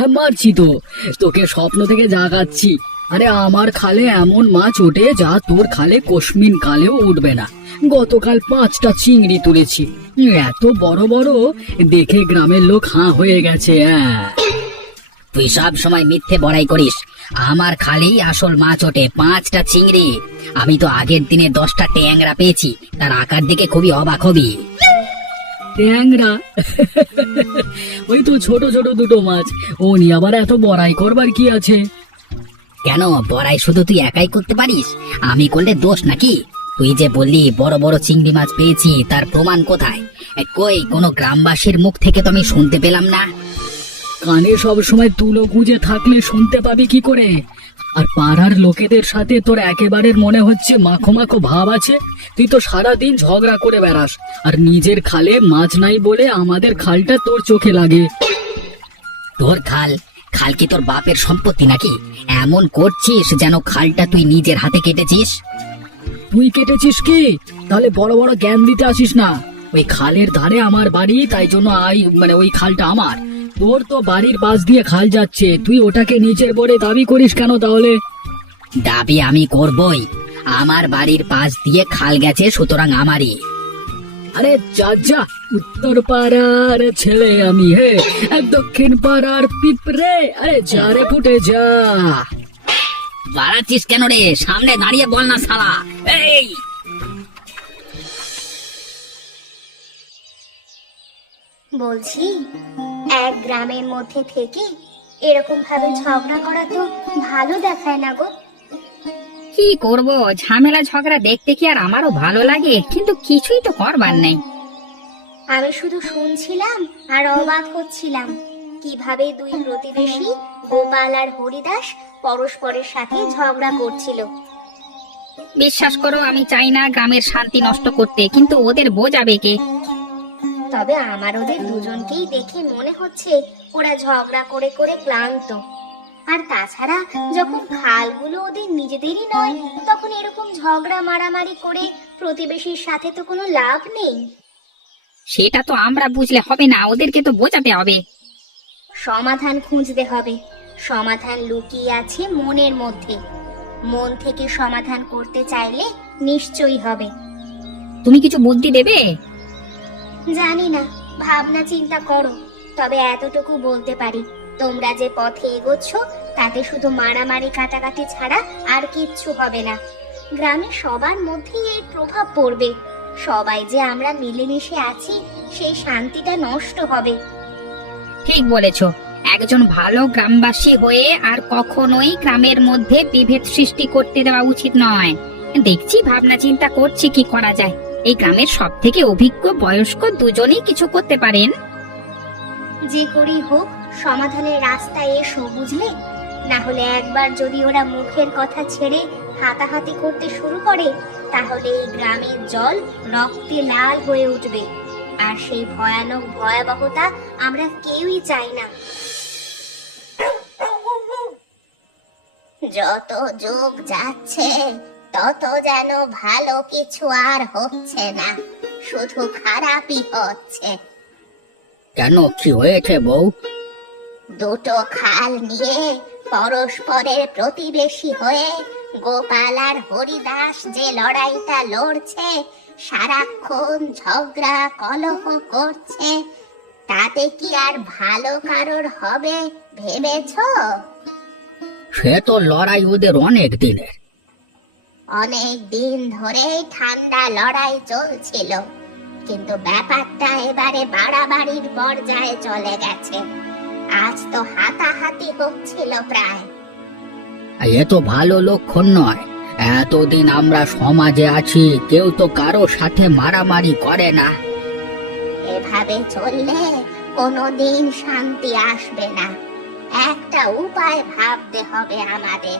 হ্যাঁ মারছি তো, তোকে স্বপ্ন থেকে জাগাচ্ছি। আরে আমার খালে এমন মাছ ওঠে যা তোর খালে কোশমিন কালেও উঠবে না। গতকাল 5টা চিংড়ি তুলেছি, এত বড় বড়, দেখে গ্রামের লোক হাঁ হয়ে গেছে। হ্যাঁ, তুই সব সময় মিথ্যে বড়াই করিস। আমার খালেই আসল মাছ ওঠে 5টা চিংড়ি। আমি তো আগের দিনে 10টা ট্যাংরা পেয়েছি, তার আকার দিকে খুবই অবাক হবি। ট্যাংরা? ওই তো ছোট ছোট দুটো মাছ, ও নিয়ে আবার এত বড়াই করবার কি আছে? কেন, বড়াই শুধু তুই একাই করতে পারিস? আমি করলে দোষ নাকি? তুই যে বললি বড় বড় চিংড়ি মাছ পেয়েছি, তার প্রমাণ কোথায়? কই, কোনো গ্রামবাসীর মুখ থেকে তো আমি শুনতে পেলাম না। কানে সব সময় তুলো গুঁজে থাকলে শুনতে পাবি কি করে? আর পাড়ার লোকেদের সাথে তোর একেবারে মনে হচ্ছে মাখো মাখো ভাব আছে। তুই তো সারাদিন ঝগড়া করে বেড়াস, আর নিজের খালে মাছ নাই বলে আমাদের খালটা তোর চোখে লাগে। তোর খাল? খাল কি তোর বাপের সম্পত্তি নাকি? এমন করছিস যেন খালটা তুই নিজের হাতে কেটেছিস। তুই কেটেছিস কি? তাহলে বড় বড় জ্ঞান দিতে আসিস না। ওই খালের ধারে আমার বাড়ি, তাই জন্য ওই খালটা আমার। তোর তো বাড়ির পাশ দিয়ে খাল যাচ্ছে, তুই ওটাকে নিজের বলে দাবি করিস কেন তাহলে? দাবি আমি করবই। আমার বাড়ির পাশ দিয়ে খাল গেছে, সুতরাং আমারই। আরে যা যা, উত্তর পাড়ার ছেলে আমি, হে দক্ষিণ পাড়ার পিঁপড়ে, আরে যা রে ফুটে যা। বাড়াচ্ছিস কেন রে? সামনে দাঁড়িয়ে বল না শালা। এই বলছি, এক গ্রামের মধ্যে থেকে এরকম ভাবে ঝগড়া করা তো ভালো দেখায় না গো। কি করব, ঝামেলা ঝগড়া দেখতে কি আর আমারও ভালো লাগে, কিন্তু কিছুই তো করবার নেই। আমি শুধু শুনছিলাম আর অবাক হচ্ছিলাম কিভাবে দুই প্রতিবেশী গোপাল আর হরিদাস পরস্পরের সাথে ঝগড়া করছিল। বিশ্বাস করো, আমি চাই না গ্রামের শান্তি নষ্ট করতে, কিন্তু ওদের বোঝাবে কে? তবে আমার ওদের দুজনকেই দেখে মনে হচ্ছে ওরা ঝগড়া করে করে ক্লান্ত। আর তাছাড়া যখন খালগুলো ওদের নিজেদেরই নয়, তখন এরকম ঝগড়া মারামারি করে প্রতিবেশীর সাথে তো কোনো লাভ নেই। সেটা তো আমরা বুঝলে হবে না, ওদেরকে তো বোঝাতে হবে। সমাধান খুঁজতে হবে। সমাধান লুকিয়ে আছে মনের মধ্যে। মন থেকে সমাধান করতে চাইলে নিশ্চয়ই হবে। তুমি কিছু বুদ্ধি দেবে? জানি না, ভাবনা চিন্তা করো। তবে এতটুকু বলতে পারি, তোমরা যে পথে এগোচ্ছ তাতে শুধু মারামারি কাটাকাটি ছাড়া আর কিচ্ছু হবে না। গ্রামের সবার মধ্যেই এই প্রভাব পড়বে। সবাই যে আমরা মিলেমিশে আছি, সেই শান্তিটা নষ্ট হবে। ঠিক বলেছো। একজন ভালো গ্রামবাসী হয়ে আর কখনোই গ্রামের মধ্যে বিভেদ সৃষ্টি করতে দেওয়া উচিত নয়। দেখছি, ভাবনা চিন্তা করছি কি করা যায়। এই গ্রামের সব থেকে অভিজ্ঞ বয়স্ক দুজনেই কিছু করতে পারেন। যে করেই হোক সমাধানের রাস্তায় এসো, বুঝলে? না হলে একবার যদি ওরা মুখের কথা ছেড়ে হাতাহাতি করতে শুরু করে, তাহলে এই গ্রামের জল রক্তে লাল হয়ে উঠবে। আর সেই ভয়ানক ভয়াবহতা আমরা কেউই চাই না। যত যুগ যাচ্ছে তত যেন ভালো কিছু আর হচ্ছে না, শুধু খারাপই হচ্ছে। কেন, কি হয়েছে বউ? দুটো খাল নিয়ে পরস্পরের প্রতিবেশী হয়ে গোপাল আর হরিদাস যে লড়াইটা লড়ছে, সারাক্ষণ ঝগড়া কলহ করছে, তাতে কি আর ভালো কারোর হবে ভেবেছো? সে তো লড়াই ওদের অনেক দিনের। অনেক দিন ধরে ঠান্ডা লড়াই চলছিল, কিন্তু ব্যাপারটা এবারে বাড়াবাড়ির পর্যায়ে চলে গেছে। আজ তো হাতাহাতি হচ্ছিল প্রায়। এ তো ভালো লক্ষণ নয়। এতদিন আমরা সমাজে আছি, কেউ তো কারো সাথে মারামারি করে না। এভাবে চললে কোনোদিন শান্তি আসবে না। একটা উপায় ভাবতে হবে আমাদের।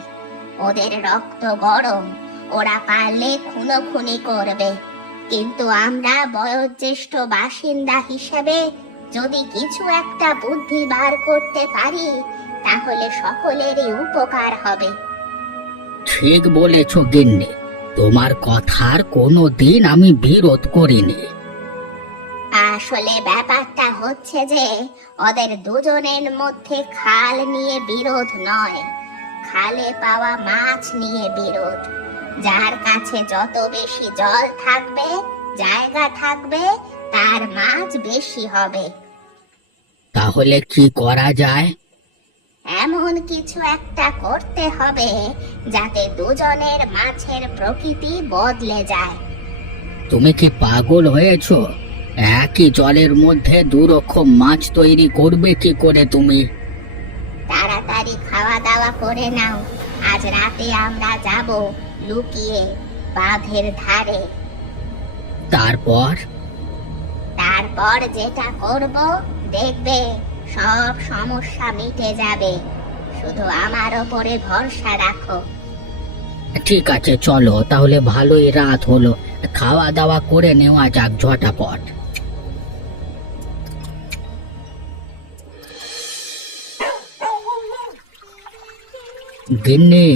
ওদের রক্ত গরম, ওরা পারলে খুনোখুনি করবে, কিন্তু আমরা বয়োজ্যেষ্ঠ বাসিন্দা হিসেবে যদি কিছু একটা বুদ্ধি বার করতে পারি, তাহলে সকলেরই উপকার হবে। ঠিক বলেছ গিন্নি, তোমার কথার কোনো দিন আমি বিরোধ করিনি। আসলে ব্যাপারটা হচ্ছে যে ওদের দুজনের মধ্যে খাল নিয়ে বিরোধ নয়, খালে পাওয়া মাছ নিয়ে বিরোধ। যার কাছে যত বেশি জল থাকবে, জায়গা থাকবে, তার মাছ বেশি হবে। তাহলে কি করা যায়? এমন কিছু একটা করতে হবে যাতে দুজনের মাছের প্রকৃতি বদলে যায়। তুমি কি পাগল হয়েছো? একই জলের মধ্যে দুরকম মাছ তৈরি করবে কি করে তুমি? তাড়াতাড়ি খাওয়া দাওয়া করে নাও, আজ রাতে আমরা যাব লুকিয়ে বাঁধের ধারে। তারপর? তারপর যেটা করব দেখবে সব সমস্যা মিটে যাবে। শুধু আমার ওপরে ভরসা রাখো। ঠিক আছে, চলো তাহলে। ভালোই রাত হলো, খাওয়া দাওয়া করে নেওয়া যাক ঝটাপট। গিন্নি,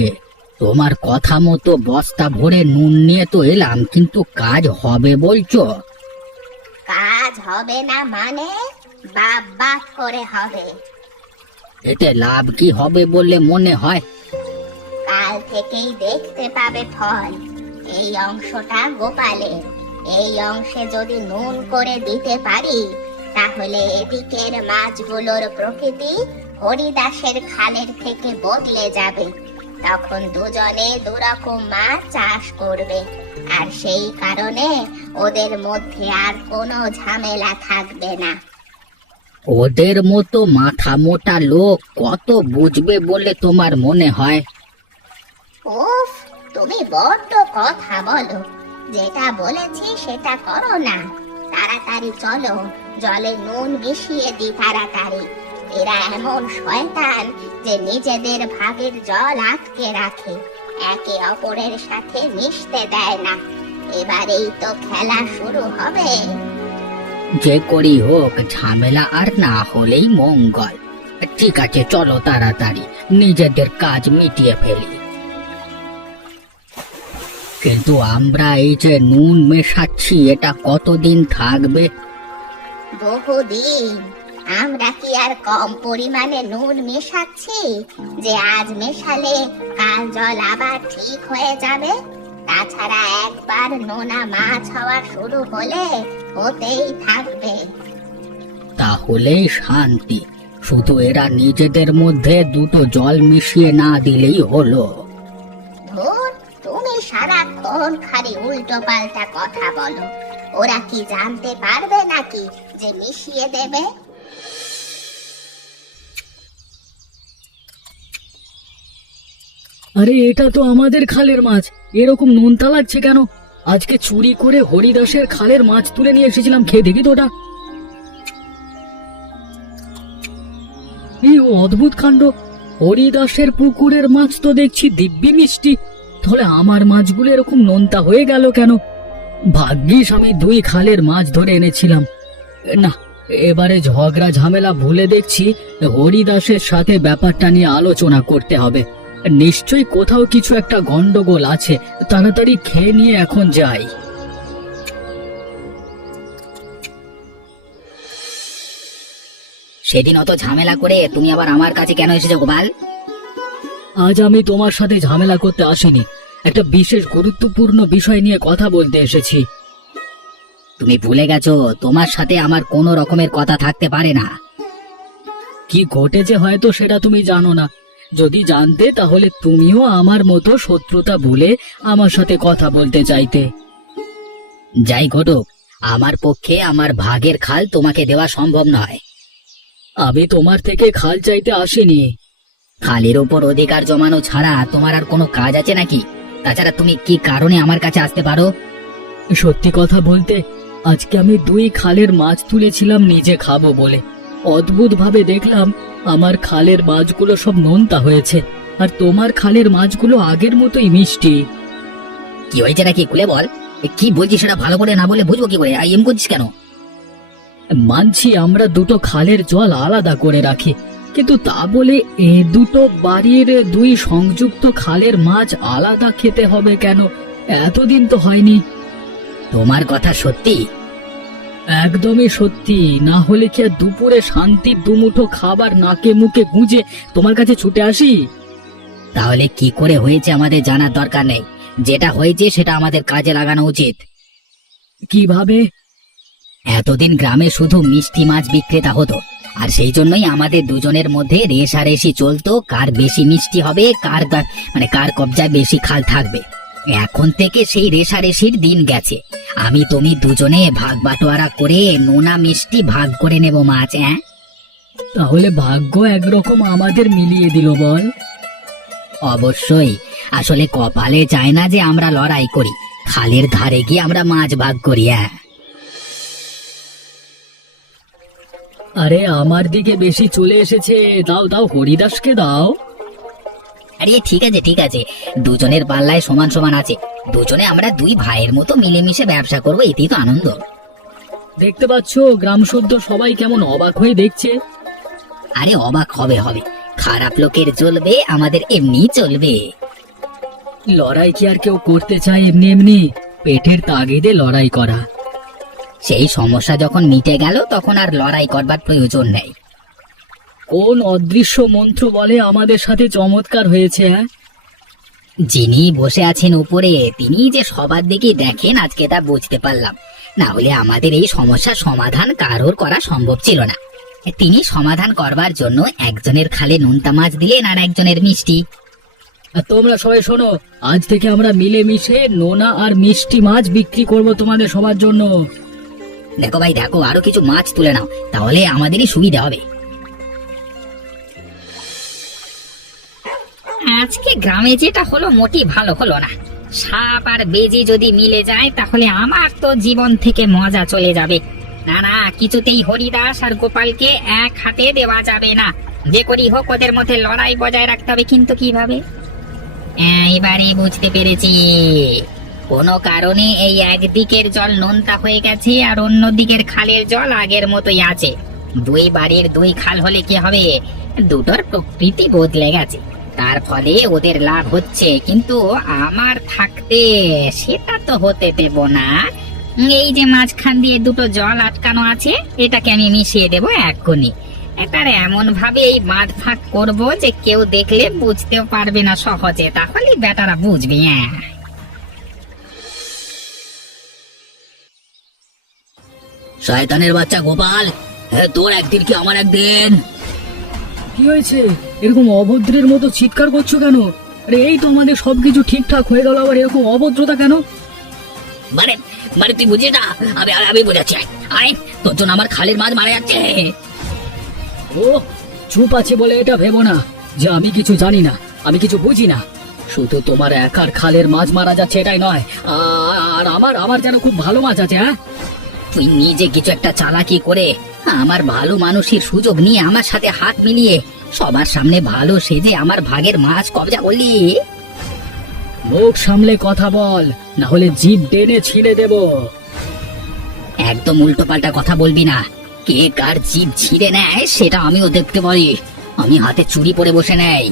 তোমার কথা মতো বস্তা ভরে নুন নিয়ে তো এলাম, কিন্তু কাজ হবে বলছো? কাজ হবে না মানে? বাপ বাপ করে হবে। এতে লাভ কি হবে বলে মনে হয়? কাল থেকেই দেখতে পাবে ফল। এই অংশটা গোপালের, এই অংশে যদি নুন করে দিতে পারি তাহলে এদিকের মাছগুলোর প্রকৃতি হরিদাসের খালের থেকে বদলে যাবে। তখন দুজনে দুরকম মাছ চাষ করবে, আর সেই কারণে ওদের মধ্যে আর কোনো ঝামেলা থাকবে না। ওদের মতো মাথা মোটা লোক কত বুঝবে বলে তোমার মনে হয়? উফ, তুমি বড্ড কথা বলো। যেটা বলেছি সেটা করো না। তাড়াতাড়ি চলো, জলে নুন মিশিয়ে দি তাড়াতাড়ি। এরা এমন শয়তান যে নিজেদের ভাগের জল আটকে রাখে, একে অপরের সাথে মিশতে দেয় না। এবারেই তো খেলা শুরু হবে। যে করি হোক, ঝামেলা আর না হলেই মঙ্গল। ঠিক আছে, চলো তাড়াতাড়ি নিজেদের কাজ মিটিয়ে ফেলি। কিন্তু আমরা এই যে নুন মেশাচ্ছি, এটা কতদিন থাকবে? বহুদিন। আমরা কি আর কম পরিমাণে নুন মেশাচ্ছি যে আজ মেশালে কাল জল আবার ঠিক হয়ে যাবে? তাছাড়া একবার নোনা মাছ হওয়া শুরু হলে হতেই থাকবে। তাহলেই শান্তি। শুধু এরা নিজেদের মধ্যে দুটো জল মিশিয়ে না দিলেই হলো। ধুর, তুমি সারাক্ষণ খালি উল্টো পাল্টা কথা বলো। ওরা কি জানতে পারবে নাকি যে মিশিয়ে দেবে? আরে এটা তো আমাদের খালের মাছ, এরকম নোনতা লাগছে কেন? আজকে চুরি করে হরিদাসের খালের মাছ তুলে নিয়ে এসেছিলাম, খেয়ে দেখি তো ওটা। এই অদ্ভুত কাণ্ড, হরিদাসের পুকুরের মাছ তো দেখছি দিব্যি মিষ্টি, তাহলে আমার মাছগুলো এরকম নোনতা হয়ে গেল কেন? ভাগ্যিস আমি দুই খালের মাছ ধরে এনেছিলাম। না, এবারে ঝগড়া ঝামেলা ভুলে দেখছি হরিদাসের সাথে ব্যাপারটা নিয়ে আলোচনা করতে হবে। নিশ্চয়ই কোথাও কিছু একটা গন্ডগোল আছে। তাড়াতাড়ি খেয়ে নিয়ে এখন যাই। সেদিন অত ঝামেলা করে তুমি আবার আমার কাছে কেন এসেছো গোপাল? আজ আমি তোমার সাথে ঝামেলা করতে আসিনি, একটা বিশেষ গুরুত্বপূর্ণ বিষয় নিয়ে কথা বলতে এসেছি। তুমি ভুলে গেছো, তোমার সাথে আমার কোনো রকমের কথা থাকতে পারে না। কি ঘটেছে হয়তো সেটা তুমি জানো না। যদি জানতে তাহলে তুমিও আমার মতো শত্রুতা ভুলে আমার সাথে কথা বলতে চাইতে। যাই ঘটুক, আমার পক্ষে আমার ভাগের খাল তোমাকে দেওয়া সম্ভব নয়। আমি তোমার থেকে খাল চাইতে আসিনি। খালের ওপর অধিকার জমানো ছাড়া তোমার আর কোনো কাজ আছে নাকি? তাছাড়া তুমি কি কারণে আমার কাছে আসতে পারো? সত্যি কথা বলতে, আজকে আমি দুই খালের মাছ তুলেছিলাম নিজে খাবো বলে। অদ্ভুত ভাবে দেখলাম আমার খালের মাছগুলো সব নোনতা হয়েছে, আর তোমার খালের মাছগুলো আগের মতোই মিষ্টি। কি হয়েছে নাকি খুলে বল। কি বলছিস সেটা ভালো করে না বলে বুঝবো কি করে? এম করছিস কেন? মানছি আমরা দুটো খালের জল আলাদা করে রাখি, কিন্তু তা বলে এ দুটো বাড়ির দুই সংযুক্ত খালের মাছ আলাদা খেতে হবে কেন? এতদিন তো হয়নি। তোমার কথা সত্যি? একদমই সত্যি, না হলে কি আর দুপুরে শান্তির দুমুঠো খাবার নাকে মুখে গুঁজে তোমার কাছে ছুটে আসি? তাহলে কি করে হয়েছে আমাদের জানার দরকার নেই, যেটা হয়েছে সেটা আমাদের কাজে লাগানো উচিত। কিভাবে? এতদিন গ্রামে শুধু মিষ্টি মাছ বিক্রেতা হতো, আর সেই জন্যই আমাদের দুজনের মধ্যে রেষারেষি চলতো, কার বেশি মিষ্টি হবে, কার কবজায় বেশি খাল থাকবে। এখন থেকে সেই রেষারেষির দিন গেছে। আমি তুমি দুজনে ভাগ বাটোয়ারা করে নোনা মিষ্টি ভাগ করে নেব মাছ। হ্যাঁ, তাহলে ভাগ্য একরকম আমাদের মিলিয়ে দিল বল। অবশ্যই। আসলে কপালে চায় না যে আমরা লড়াই করি, খালের ধারে গিয়ে আমরা মাছ ভাগ করি। হ্যাঁ, আরে আমার দিকে বেশি চলে এসেছে, দাও দাও, হরিদাসকে দাও। আরে ঠিক আছে ঠিক আছে, দুজনের পাল্লায় সমান সমান আছে। দুজনে আমরা দুই ভাইয়ের মতো মিলেমিশে ব্যবসা করবো, এতেই তো আনন্দ। দেখতে পাচ্ছ গ্রাম শুদ্ধ সবাই কেমন অবাক হয়ে দেখছে। আরে অবাক হবে হবে, খারাপ লোকের চলবে, আমাদের এমনি চলবে। লড়াই কি আর কেউ করতে চায় এমনি এমনি? পেটের তাগিদে লড়াই করা। সেই সমস্যা যখন মিটে গেল তখন আর লড়াই করবার প্রয়োজন নেই। কোন অদৃশ্য মন্ত্র বলে আমাদের সাথে চমৎকার হয়েছে? হ্যাঁ, যিনি বসে আছেন উপরে তিনি যে সবার দিকে দেখেন আজকে তা বুঝতে পারলাম। না হলে আমাদের এই সমস্যার সমাধান কারোর করা সম্ভব ছিল না। তিনি সমাধান করবার জন্য একজনের খালে নোনতা মাছ দিলেন আর একজনের মিষ্টি। আর তোমরা সবাই শোনো, আজ থেকে আমরা মিলেমিশে নোনা আর মিষ্টি মাছ বিক্রি করব তোমাদের সবার জন্য। দেখো ভাই দেখো, আরো কিছু মাছ তুলে নাও, তাহলে আমাদেরই সুবিধা হবে। আজকে গ্রামে যেটা হলো মোটেই ভালো হলো না। সাপ আর বেজি যদি মিলে যায় তাহলে আমার তো জীবন থেকে মজা চলে যাবে। না না, কিছুতেই হরিদাস আর গোপালকে এক হাতে দেওয়া যাবে না। যে করি হোক ওদের মধ্যে লড়াই বজায় রাখতে হবে, কিন্তু কিভাবে? এবারে বুঝতে পেরেছি, কোনো কারণে এই একদিকের জল নোনতা হয়ে গেছে আর অন্য দিকের খালের জল আগের মতোই আছে। দুই বাড়ির দুই খাল হলে কি হবে, দুটোর প্রকৃতি বদলে গেছে, তার ফলে ওদের লাভ হচ্ছে, কিন্তু আমার থাকতে সেটা তো হতে দেব না। এই যে মাঝখান দিয়ে দুটো জল আটকানো আছে, এটাকে আমি মিশিয়ে দেবো এক্ষুনি। এটার এমন ভাবে এই বাঁধ ফাঁক করবো যে কেউ দেখলে বুঝতেও পারবে না সহজে, তাহলে বেটারা বুঝবি। হ্যাঁ, শয়তানের বাচ্চা গোপাল, তোর একদিন কি আমার একদিন। কি হয়েছে? এরকম অভদ্রের মতো চিৎকার করছো কেন? আরে এই তো আমাদের সবকিছু ঠিকঠাক হয়ে গেল, আবার এরকম অভদ্রতা কেন? মানে মানে তুই বুঝিস না, আমি আমি বোঝাচ্ছি। আরে তোর জন্য আমার খালের মাছ মারা যাচ্ছে। ও চুপ আছে বলে এটা ভেবো না যে আমি কিছু জানি না, আমি কিছু বুঝি না। শুধু তোমার একার খালের মাছ মারা যাচ্ছে এটাই নয়, আর আমার আমার যেন খুব ভালো মাছ আছে। হ্যাঁ, তুই নিজে কিছু একটা চালাকি করে আমার ভালো মানুষের সুযোগ নিয়ে আমার সাথে হাত মিলিয়ে সবার সামনে ভালো সেজে আমার ভাগের মাছ কবজা করলি। মুখ সামলে কথা বল, না হলে জিভ টেনে ছিঁড়ে দেব। একদম উল্টো পাল্টা কথা বলবি না, কে কার জিভ ছিঁড়ে নেয় সেটা আমিও দেখতে পারি। আমি হাতে চুরি পরে বসে নেই।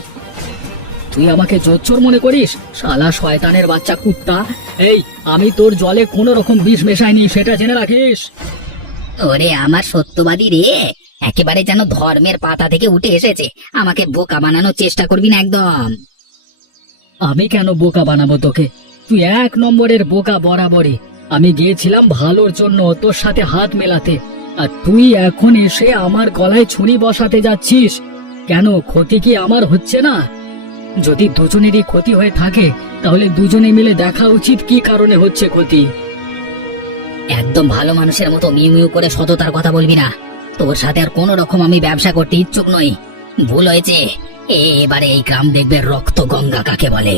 তুই আমাকে জোচ্চোর মনে করিস? শালা শয়তানের বাচ্চা কুত্তা, এই আমি তোর জলে কোনো রকম বিষ মেশাইনি, সেটা জেনে রাখিস। ওরে আমার সত্যবাদী রে, একেবারে যেন ধর্মের পাতা থেকে উঠে এসেছে। আমাকে বোকা বানানোর চেষ্টা করবি না একদম। আমি কেন বোকা বানাবো তোকে? তুই এক নম্বরের বোকা বরাবরই। আমি গিয়েছিলাম ভালোর জন্য তোর সাথে হাত মেলাতে, আর তুই এখন এসে আমার গলায় ছুরি বসাতে যাচ্ছিস কেন? ক্ষতি কি আমার হচ্ছে না? যদি দুজনেরই ক্ষতি হয়ে থাকে তাহলে দুজনে মিলে দেখা উচিত কি কারণে হচ্ছে ক্ষতি। একদম ভালো মানুষের মতো মিউ মিউ করে সততার কথা বলবি না। তোর সাথে আর কোনো রকম আমি ব্যবসা করতে ইচ্ছুক নই। ভুল হয়েছে। এবারে এই গ্রাম দেখবে রক্ত গঙ্গা কাকে বলে।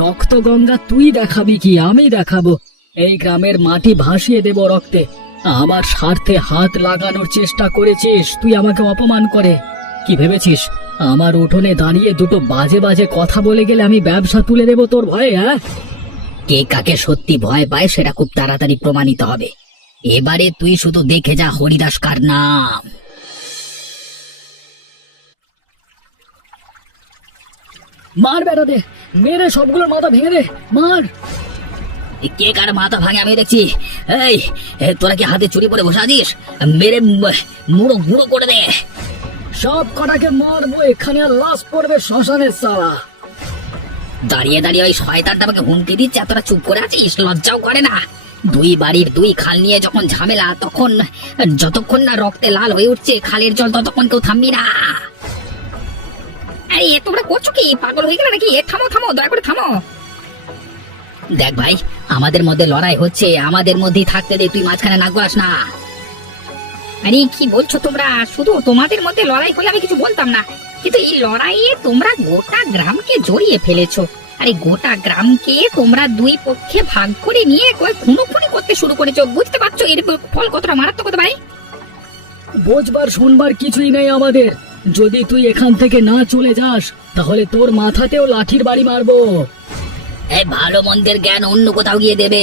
রক্ত গঙ্গা তুই দেখাবি কি আমি দেখাবো? এই গ্রামের মাটি ভাসিয়ে দেব রক্তে। আমার স্বার্থে হাত লাগানোর চেষ্টা করেছিস, তুই আমাকে অপমান করে কি ভেবেছিস? আমার উঠোনে দাঁড়িয়ে দুটো বাজে বাজে কথা বলে গেলে আমি ব্যবসা তুলে দেব তোর ভয়ে? হ্যাঁ, কে কাকে সত্যি ভয় পায় সেটা খুব তাড়াতাড়ি প্রমাণিত হবে। এবারে তুই শুধু দেখে যা হরিদাস কার নাম। মার বেটা দে, মেরে সবগুলোর মাথা ভেঙে দে, মার। কে কার মাথা ভাঙে আমি দেখছি। এই তোরা কি হাতে চুরি পরে বসে আছিস? মেরে মুড়ো গুঁড়ো করে দে। সব কটাকে মারবো, এখানে আর লাশ পড়বে শ্মশানের সালা। দাঁড়িয়ে দাঁড়িয়ে ওই শয়তানটা আমাকে হুমকি দিচ্ছে, তোরা চুপ করে আছিস? লজ্জাও করে না? দুই বাড়ির দুই খাল নিয়ে যখন ঝামেলা, তখন যতক্ষণ না রক্তে লাল হয়ে উঠছে খালের জল, ততক্ষণ কেউ থামবি না। আরে তোমরা করছো কি? পাগল হয়ে গেলে নাকি? থামো থামো, দয়া করে থামো। দেখ ভাই, আমাদের মধ্যে লড়াই হচ্ছে, আমাদের মধ্যেই থাকতে দে, তুই মাঝখানে নাক গলাস না। আরে কি বলছো তোমরা? শুধু তোমাদের মধ্যে লড়াই হলে আমি কিছু বলতাম না, কিন্তু এই লড়াইয়ে তোমরা গোটা গ্রামকে জড়িয়ে ফেলেছো। আরে গোটা গ্রামকে তোমরা দুই পক্ষে ভাগ করে নিয়ে খুনোখুনি করতে শুরু করেছো। বুঝতে পারছো এর ফল কতটা মারাত্মক হতে পারে? বোঝবার শুনবার কিছুই নেই আমাদের। যদি তুই এখান থেকে না চলে যাস, তাহলে তোর মাথাতেও লাঠির বাড়ি মারবো। এই ভালো মন্দের জ্ঞান অন্য কোথাও গিয়ে দেবে,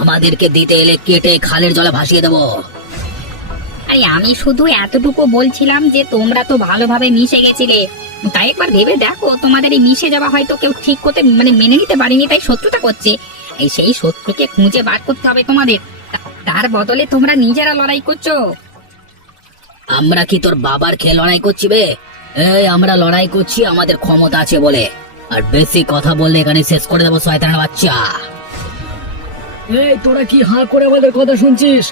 আমাদেরকে দিতে এলে কেটে খালের জলে ভাসিয়ে দেবো। আরে আমি শুধু এতটুকু বলছিলাম যে তোমরা তো ভালোভাবে মিশে গেছিলে, তাই একবার ভেবে দেখো, তোমাদের এই মিশে যাওয়া হয়তো কেউ ঠিক করতে মেনে নিতে পারেনি, তাই শত্রুতা করছে। এই সেই শত্রুকে খুঁজে বার করতে হবে তোমাদের। তার বদলে তোমরা নিজেরা লড়াই করছো। আমরা কি তোর বাবার খেয়ে লড়াই করছি বে? এই আমরা লড়াই করছি আমাদের ক্ষমতা আছে বলে, আর বেশি কথা বললে এখানে শেষ করে দেবো শয়তানের বাচ্চা। এই তোরা কি হাঁ করে আমাদের কথা শুনছিস?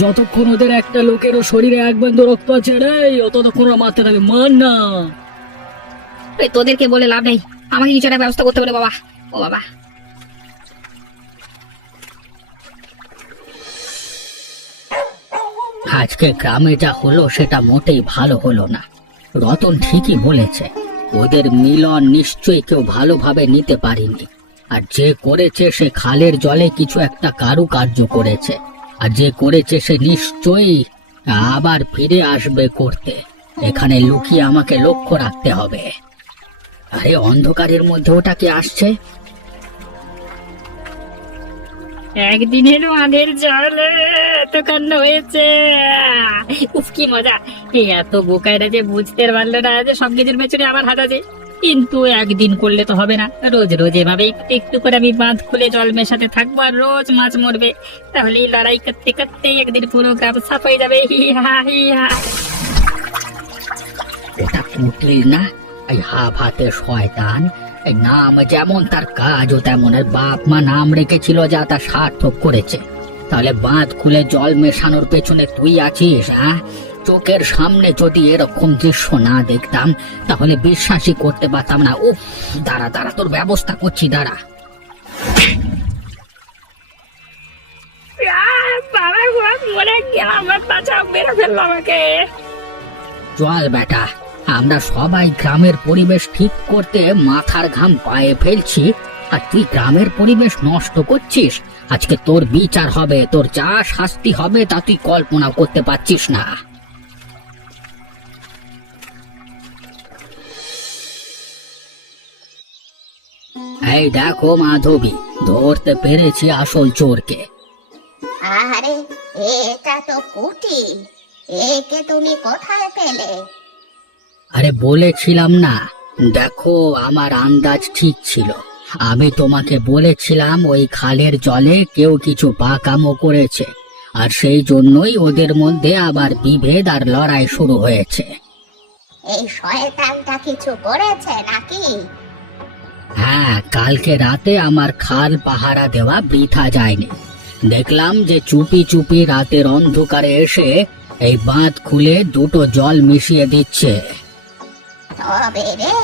যতক্ষণ ওদের একটা লোকেরও শরীরে এক বিন্দু রক্ত আছে রে, ততক্ষণ ওরা মারতে থাকবে। মান না। এই তোদেরকে বলে লাভ নেই, আমাকে কিছু একটা ব্যবস্থা করতে বলে বাবা। ও বাবা, আজকে গ্রামে যা হলো সেটা মোটেই ভালো হলো না। রতন ঠিকই বলেছে, ওদের মিলন নিশ্চয়ই কেউ ভালোভাবে নিতে পারেনি। আর যে করেছে সে খালের জলে কিছু একটা কারুকার্য করেছে, আর যে করেছে সে নিশ্চয়ই আবার ফিরে আসবে করতে। এখানে লুকিয়ে আমাকে লক্ষ্য রাখতে হবে। আরে অন্ধকারের মধ্যে ওটা কি আসছে? একদিনের মাদের জলে এত কাণ্ড হয়েছে। উফ কি মজা! এই এত বোকাইরা যে বুঝতে পারলো না যে সবকিছুর পেছনে আমার হাত আছে। কিন্তু একদিন করলে তো হবে না, রোজ রোজ এভাবে একটু একটু করে আমি বাঁধ খুলে জল মেশাতে থাকবো, আর রোজ মাছ মরবে। তাহলে এই লড়াই করতে করতে একদিন পুরো গ্রাম সাফ হয়ে যাবে। হি হা হি হা। ওটা কুটিল না? এই হাফ হাতে শয়তান। এই নাম যেমন তার কাজও তেমন। আর বাপ মা নাম রেখেছিল যা তা সার্থক করেছে। তাহলে বাঁধ খুলে জল মেশানোর পেছনে তুই আছিস? হ্যাঁ, চোখের সামনে যদি এরকম দৃশ্য না দেখতাম তাহলে বিশ্বাসই করতে পারতাম না। উফ, দাঁড়া দাঁড়া, তোর ব্যবস্থা করছি, দাঁড়া। বাবা মরে গেলাম, আমার বাঁচাও, মেরে ফেললো আমাকে। চল বেটা, আমরা সবাই গ্রামের পরিবেশ ঠিক করতে মাথার ঘাম পায়ে ফেলছি, আর তুই গ্রামের পরিবেশ নষ্ট করছিস। আজকে তোর বিচার হবে, তোর যা শাস্তি হবে তা তুই কল্পনা করতে পারছিস না। এই দেখো মাধবী, ধরতে পেরেছি আসল চোরকে। আরে এটা তো কুটি, একে তুমি কোথায় পেলে? আরে বলেছিলাম না, দেখো আমার আন্দাজ ঠিক ছিল। আমি তোমাকে বলেছিলাম ওই খালের জলে কেউ কিছু পাকামো করেছে, আর সেই জন্যই ওদের মধ্যে আবার বিভেদ আর লড়াই শুরু হয়েছে। এই শয়তানটা কিছু করেছে নাকি? হ্যাঁ, কালকে রাতে আমার খাল পাহারা দেওয়া বৃথা যায়নি। দেখলাম যে চুপি চুপি রাতের অন্ধকারে এসে এই বাঁধ খুলে দুটো জল মিশিয়ে দিচ্ছে। তবে রে,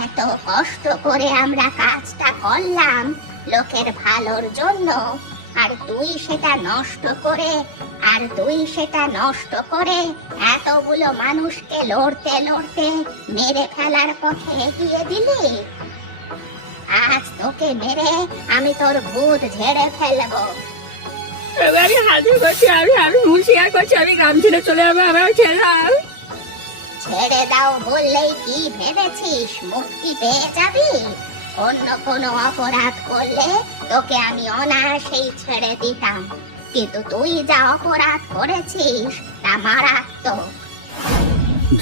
এত কষ্ট করে আমরা কাজটা করলাম লোকের ভালোর জন্য, আর তুই সেটা নষ্ট করে এতগুলো মানুষকে লড়তে লড়তে মেরে ফেলার পথে এগিয়ে দিলি। আজ তোকে মেরে আমি তোর ভূত ঝেড়ে ফেলবো। আমি হাজির করছি, আমি হুঁশিয়ার করছি, আমি গ্রাম ছেড়ে চলে যাবো। আমার ছেড়ে দাও। ছেড়ে দাও বললেই কি ভেবেছিস মুক্তি পেয়ে যাবি? অন্য কোনো অপরাধ করলে তোকে আমি অনায়াসেই ছেড়ে দিতাম, কিন্তু তুই যা অপরাধ করেছিস তা মারাত্মক।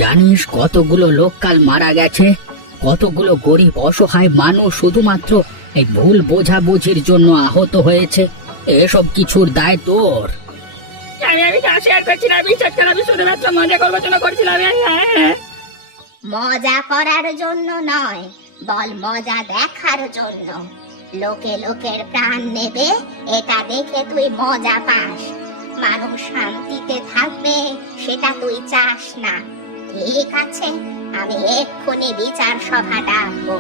জানিস কতগুলো লোক কাল মারা গেছে? কতগুলো গরিব অসহায় মানুষ শুধুমাত্র এই ভুল বোঝাবুঝির জন্য আহত হয়েছে, এসব কিছুর দায় তোর। আমি শেয়ার করছিলাম, বিশ্বাস করে আমি শুধুমাত্র মজা করবার জন্য করছিলাম। মজা করার জন্য নয়, বল মজা দেখার জন্য। লোকে লোকের প্রাণ নেবে, এটা দেখে তুই মজা পাস। মানুষ শান্তিতে থাকবে সেটা তুই চাস না। ঠিক আছে, আমি এক্ষুনি বিচার সভা ডাকবো।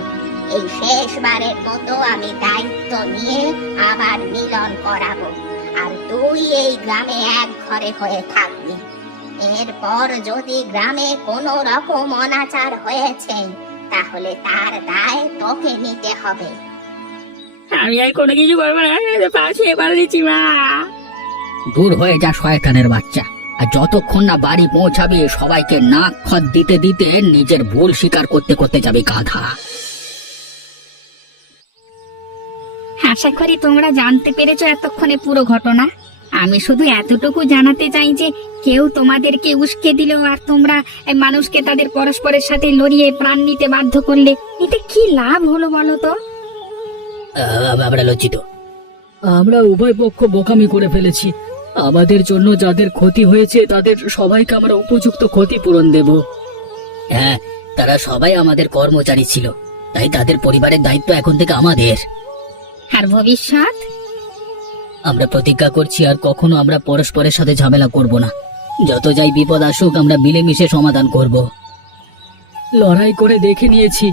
এই শেষবারের মতো আমি দায়িত্ব নিয়ে আবার মিলন করাবো, আর তুই এই গ্রামে এক ঘরে হয়ে থাকবি। এরপর যদি গ্রামে কোনো রকম অনাচার হয়েছে, তাহলে তার দায় তোকে নিতে হবে। আমি আর কোনো কিছু করবো না, পাশে এবার দিচ্ছি মা। দূর হয়ে যা শয়তানের বাচ্চা, আর যতক্ষণ না বাড়ি পৌঁছাবি সবাইকে নাক খত দিতে দিতে নিজের ভুল স্বীকার করতে করতে যাবি গাধা। আশা করি তোমরা জানতে পেরেছো এতক্ষণে পুরো ঘটনা। আমি শুধু এতটুকু জানাতে চাই যে কেউ তোমাদেরকে উস্কে দিল আর তোমরা মানুষকে তাদের পরস্পরের সাথে লড়িয়ে প্রাণ নিতে বাধ্য করলে, এতে কি লাভ হলো বলো তো? আমরা লজ্জিত। আমরা উভয় পক্ষ বোকামি করে ফেলেছি। আমাদের জন্য যাদের ক্ষতি হয়েছে তাদের সবাইকে আমরা উপযুক্ত ক্ষতিপূরণ দেব। হ্যাঁ, তারা সবাই আমাদের কর্মচারী ছিল, তাই তাদের পরিবারের দায়িত্ব এখন থেকে আমাদের। আর ভবিষ্যৎ? আমরা প্রতিজ্ঞা করছি আর কখনো আমরা পরস্পরের সাথে ঝামেলা করব না। যত যাই বিপদ আসুক আমরা মিলেমিশে সমাধান করব। লড়াই করে দেখে নিয়েছি,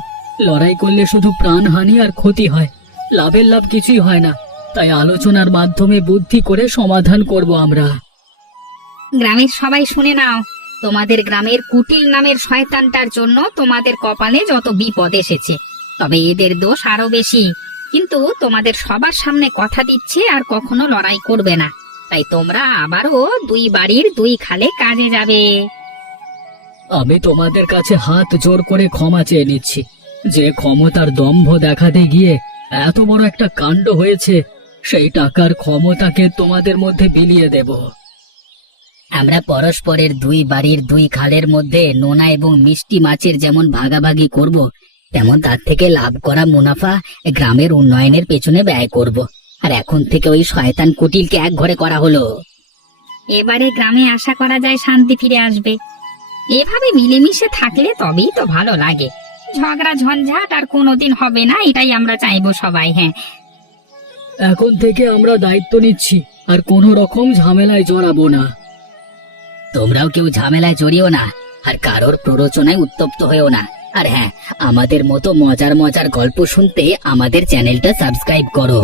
লড়াই করলে শুধু প্রাণহানি আর ক্ষতি হয়, লাভের লাভ কিছুই হয় না। তাই আলোচনার মাধ্যমে বুদ্ধি করে সমাধান করব আমরা। গ্রামের সবাই শুনে নাও, তোমাদের গ্রামের কুটিল নামের শয়তানটার জন্য তোমাদের কপালে যত বিপদ এসেছে, তবে এদের দোষ আরো বেশি। কিন্তু তোমাদের সবার সামনে কথা দিচ্ছে আর কখনো লড়াই করবে না। তাই তোমরা আবারও দুই বাড়ির দুই খালে কাজে যাবে। আমি তোমাদের কাছে হাত জোর করে ক্ষমা চেয়ে নিচ্ছি। যে ক্ষমতার দম্ভ দেখাতে গিয়ে এত বড় একটা কাণ্ড হয়েছে, সেই টাকার ক্ষমতাকে তোমাদের মধ্যে বিলিয়ে দেব। আমরা পরস্পরের দুই বাড়ির দুই খালের মধ্যে নোনা এবং মিষ্টি মাছের যেমন ভাগাভাগি করব, তেমন তার থেকে লাভ করা মুনাফা গ্রামের উন্নয়নের পেছনে ব্যয় করব। আর এখন থেকে ওই শয়তান কুটিলকে এক ঘরে করা হলো। এবারে গ্রামে আশা করা যায় শান্তি ফিরে আসবে। এভাবে মিলেমিশে থাকলে তবেই তো ভালো লাগে। ঝগড়া ঝঞ্ঝাট আর কোনোদিন হবে না, এটাই আমরা চাইবো সবাই। হ্যাঁ, এখন থেকে আমরা দায়িত্ব নিচ্ছি, আর কোনো রকম ঝামেলায় জড়াবো না। তোমরাও কেউ ঝামেলায় জড়িও না, আর কারোর প্ররোচনায় উত্তপ্ত হয়েও না। আর হ্যাঁ, আমাদের মতো মজার মজার গল্প শুনতে আমাদের চ্যানেলটা সাবস্ক্রাইব করো।